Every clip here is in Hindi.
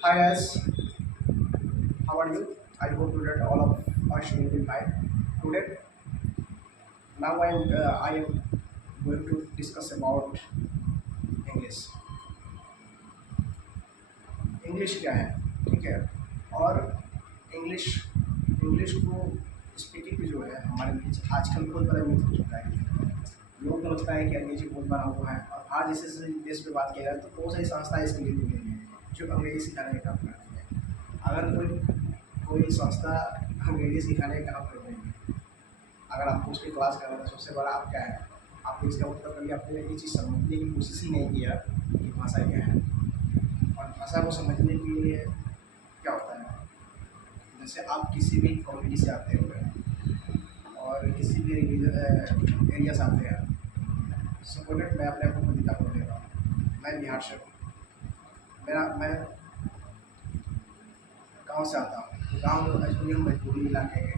Hi guys, how are you? I hope that all of us will be fine. Today, now I am going to discuss about English. English क्या है, ठीक है। और इंग्लिश इंग्लिश को स्पीकिंग जो है हमारे बीच आजकल बहुत बड़ा मिथ हो चुका है। लोगों को लगता है कि अंग्रेजी बहुत बड़ा हुआ है, और आज जैसे देश पे बात किया जाए तो बहुत सारी संस्थाएं इसके लिए खुली हुई हैं जो अंग्रेजी सिखाने का काम करती है। अगर कोई कोई संस्था अंग्रेजी सिखाने का काम कर रही है, अगर आपको उसकी क्लास करना है तो सबसे बड़ा आप क्या है, आपने इसका मतलब कभी आपने ये चीज़ समझने की कोशिश ही नहीं किया कि भाषा क्या है। और भाषा को समझने के लिए क्या होता है, जैसे आप किसी भी कम्युनिटी से आते हो और किसी भी एरिया से आते हैं। सपोर्टेड मैं अपने आप को खुद एग्जाम्पल दे रहा हूँ। मैं बिहार से हूँ। मैं गाँव से आता हूँ, तो गाँव में एक्चुअली हम भोजपुरी इलाके के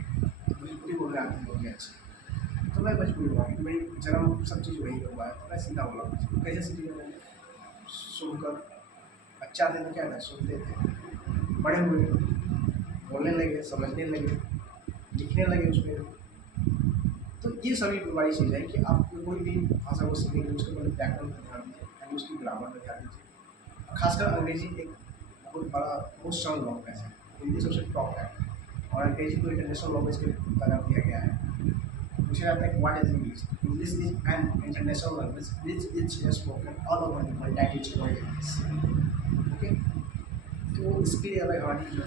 भोजपुरी बोलने आते हैं लोग अच्छे। तो मैं भोजपुरी हुआ कि मेरी जन्म सब चीज़ वही हुआ है, तो मैं सीधा बोला कैसे सीखे मैंने सुनकर। बच्चा थे तो क्या था, सुनते थे, बड़े हुए, बोलने लगे, समझने लगे, लिखने लगे उसमें। तो ये सभी बड़ी चीज़ है कि आप कोई भी भाषा को सीखेंगे उसके पहले व्याकरण पर ध्यान दीजिए, यानी उसकी ग्रामर पर ध्यान दीजिए। खासकर अंग्रेजी एक बहुत बड़ा बहुत स्ट्रॉन्ग लैंग्वेज है। हिंदी सबसे टॉप है, और अंग्रेजी को इंटरनेशनल लैंग्वेज के दर्जा दिया गया है। पूछा जाता है कि what is English. English is an international language which is spoken all over the world, that is world English. Okay, तो इसके लिए अगर हमारी जो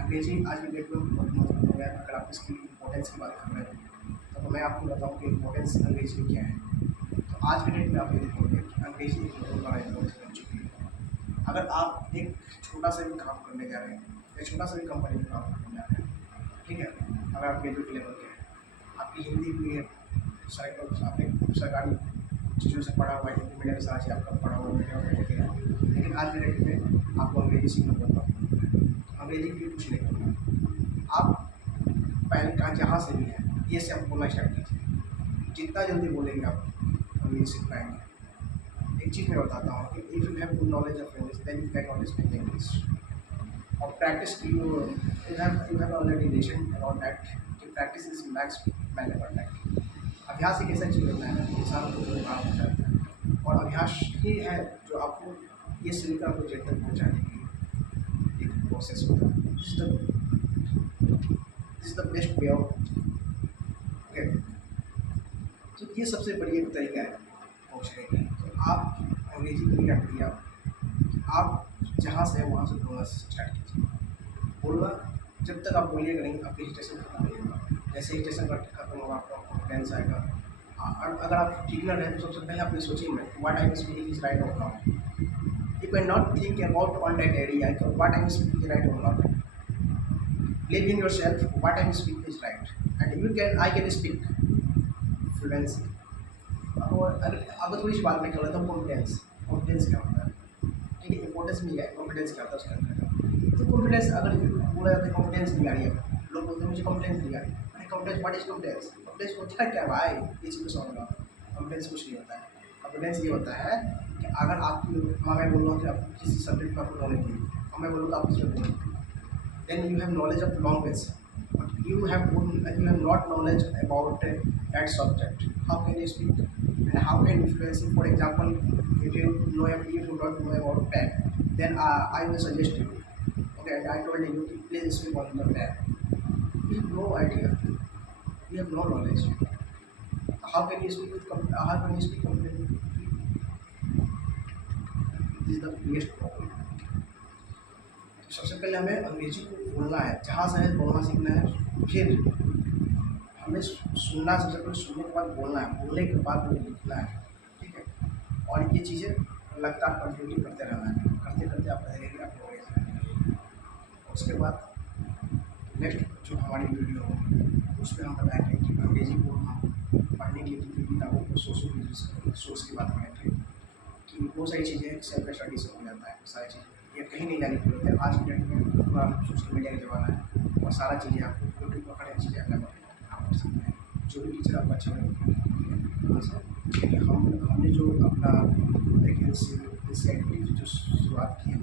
अंग्रेजी आज की डेट में बहुत महत्वपूर्ण हो गया है। अगर आप इसकी इंपॉर्टेंस की बात कर रहे हैं तो मैं आपको बताऊँ कि इंपॉर्टेंस अंग्रेजी की क्या है। तो आज के डेट में आप ये देखोगे कि अंग्रेजी एक बहुत बड़ा इंपॉर्टेंस बन चुकी है। अगर आप एक छोटा सा भी काम करने जा रहे हैं या छोटा सा भी कंपनी में काम करने जा रहे हैं, ठीक है, अगर आप ग्रेजुएट लेवल के हैं, आपकी हिंदी भी है, आपने सरकारी चीज़ों से पढ़ा हुआ है, हिंदी मीडियम से आज आपका पढ़ा हुआ मीडियम होते हैं, लेकिन आज के डेट में आपको अंग्रेजी सीखना पड़ता है। अंग्रेजी के लिए कुछ नहीं करना, आप पहले कहाँ जहाँ से भी हैं ये से आप बोलना स्टार्ट कीजिए। जितना जल्दी बोलेंगे आप अंग्रेजी सीख पाएंगे। एक चीज़ मैं बताता हूँ कि if you have good knowledge of English then you can not speak English. और practice you have already relation about that कि practice is makes man perfect. अभ्यास एक ऐसा चीज़ होता है ना कि इंसान को व्यवहार हो जाता है, और अभ्यास ही है जो आपको ये से लेकर आपको जेड तक पहुँचाने की एक प्रोसेस होता है। This the best way of, okay. तो ये सबसे बड़ी एक तरीका है पहुँचने की। तो आप अंग्रेजी के लिए क्या करिए, आप जहाँ से है वहाँ से बोलना स्टार्ट कीजिए। बोलना जब तक आप बोलिएगा नहीं, आपकी स्टेशन खत्म नहीं होगा। जैसे ही स्टेशन खत्म होगा आपका कॉन्फिडेंस आएगा। और अगर आप बिगिनर हैं तो सबसे पहले आप ये सोचिए what I am speaking is right और not. You can not think about on that area what I am speaking is right और not. Believe in yourself, what I'm speaking is right, and I can speak fluency. और अगर थोड़ी सी बात मैं कर लेता हूँ कॉन्फिडेंस। कॉन्फिडेंस क्या होता है, ठीक है, इंपॉर्टेंस भी है, कॉन्फिडेंस क्या होता है उसके अंदर। तो कॉन्फिडेंस अगर बोला जाता है कॉन्फिडेंस नहीं आ रही है, लोग बोलते हैं मुझे कॉन्फिडेंस नहीं आ रही। अरे confidence, what is confidence? Confidence होता है क्या भाई, ये चीज़ को समझ लो। कॉन्फिडेंस कुछ नहीं होता है। कॉन्फिडेंस ये होता है कि अगर आपकी मैं बोल रहा हूँ कि आप किसी सब्जेक्ट में आपको नॉलेज नहीं है, और मैं बोलूँगा आप इसमें बोलो, then you have knowledge of language, but you have not knowledge about that subject. How can you speak and how can you influence it? For example, if you don't know about pen, then I will suggest you. Okay, and I told you to please speak on the pen. You have no idea. You have no knowledge. How can you speak how can you speak confidently? This is the biggest problem. तो सबसे पहले हमें अंग्रेजी को बोलना है, जहाँ से है बोलना सीखना है। फिर हमें सुनना, सबसे पहले सुनने के बाद बोलना है, बोलने के बाद हमें लिखना है, ठीक है। और ये चीज़ें लगातार कंटिन्यू करते रहना है, करते करते आप धीरे आप हो गए। उसके बाद नेक्स्ट जो हमारी वीडियो होगी उसमें हम बताएंगे कि अंग्रेजी को हम पढ़ने के लिए कितनी किताबों को सोर्स की बात करेंगे कि बहुत सारी चीज़ें सेल्फ स्टडी से हो जाता है। सारी चीज़ें ये कहीं नहीं जानी पड़ती है। आज की डेट में पूरा सोशल मीडिया का ज़माना है, और सारा चीज़ें आपको यूट्यूब पर हर एक चीज़ें अवेलेबल आप कर सकते हैं। जो भी टीचर आपको अच्छा लगे वहाँ से, ठीक है। हमने जो अपना एक इनिशिएटिव जो शुरुआत की है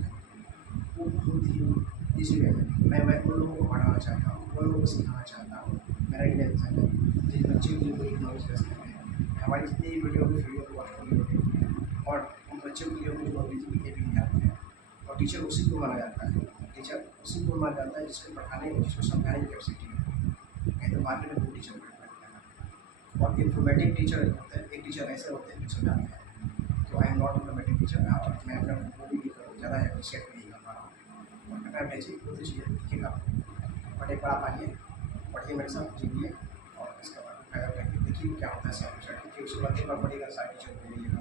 वो बहुत ही इसी वे में मैं उन लोगों को पढ़ाना चाहता हूँ, उन लोगों को सिखाना चाहता हूँ। मेरा इंटेंशन है जिन बच्चे के लिए कोई नॉलेज दे सकते हैं, हमारी जितनी भी वीडियो की वीडियो को वॉच करिए और उन बच्चों के लिए कुछ अंग्रेजी लिखे भी नहीं आते हैं और टीचर उसी को माना जाता है, टीचर उसी को माना जाता है जिसको पढ़ाने जिसको समझाने की कैपेसिटी है। नहीं तो मार्केट में कोई टीचर बैठता है और इंफॉर्मेटिव टीचर होते हैं, एक टीचर ऐसे होते हैं जो समझाते हैं। तो I am not informative teacher और मैं अपना वो भी ज़्यादा अप्रिशिएट नहीं कर पा रहा हूँ और कहना भेजिए वो चीज़ें दिखेगा। बट एक बार आप आइए, पढ़िए मेरे साथ, जीविए और इसके बाद देखिए क्या होता है। सब देखिए उसके बाद एक बार पढ़िएगा सारे टीचर को मिलिएगा।